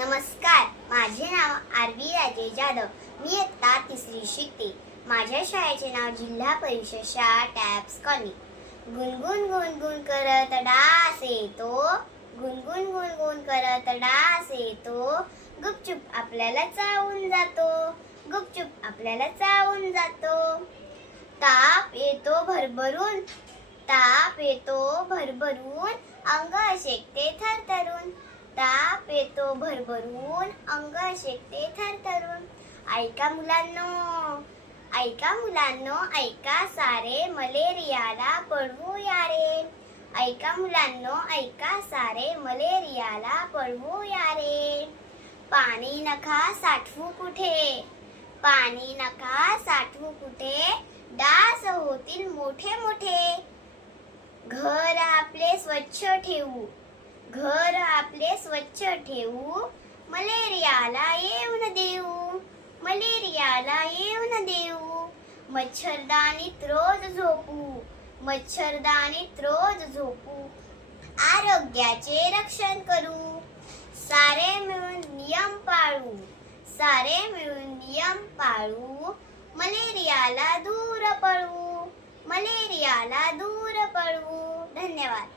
नमस्कार, माझे नाव आरवी राजेश जाधव. मी इयत्ता 3री शिकते. माझ्या शाळेचे नाव जिल्हा परिषद शाळा टॅप्स कॉलनी. गुणगुण गुणगुण करत डास येतो, गुणगुण गुणगुण करत डास येतो, गुपचूप आपल्याला चावून जातो, गुपचूप आपल्याला चावून जातो. ताप येतो भरभरून, ताप येतो भरभरून, अंग शेकते थरथरून, ताप येतो भरभरून, अंग शेकते थरथरून. ऐका मुलांनो, ऐका मुलांनो, ऐका सारे, मलेरियाला पळवूया रे. ऐका मुलांनो, ऐका सारे, मलेरियाला पळवूया रे. पाणी नका साठवू कुठे, पाणी नका साठवू कुठे, डास होतील मोठे मोठे. घर आपले स्वच्छ ठेवू, घर आपले स्वच्छ ठेवू, मलेरियाला येऊन देऊ, मलेरियाला येऊन देऊ. मच्छरदाणीत रोज झोपू, मच्छरदाणीत रोज झोपू, आरोग्याचे रक्षण करू. सारे मिळून नियम पाळू, सारे मिळून नियम पाळू, मलेरियाला दूर पळवू, मलेरियाला दूर पळवू. धन्यवाद.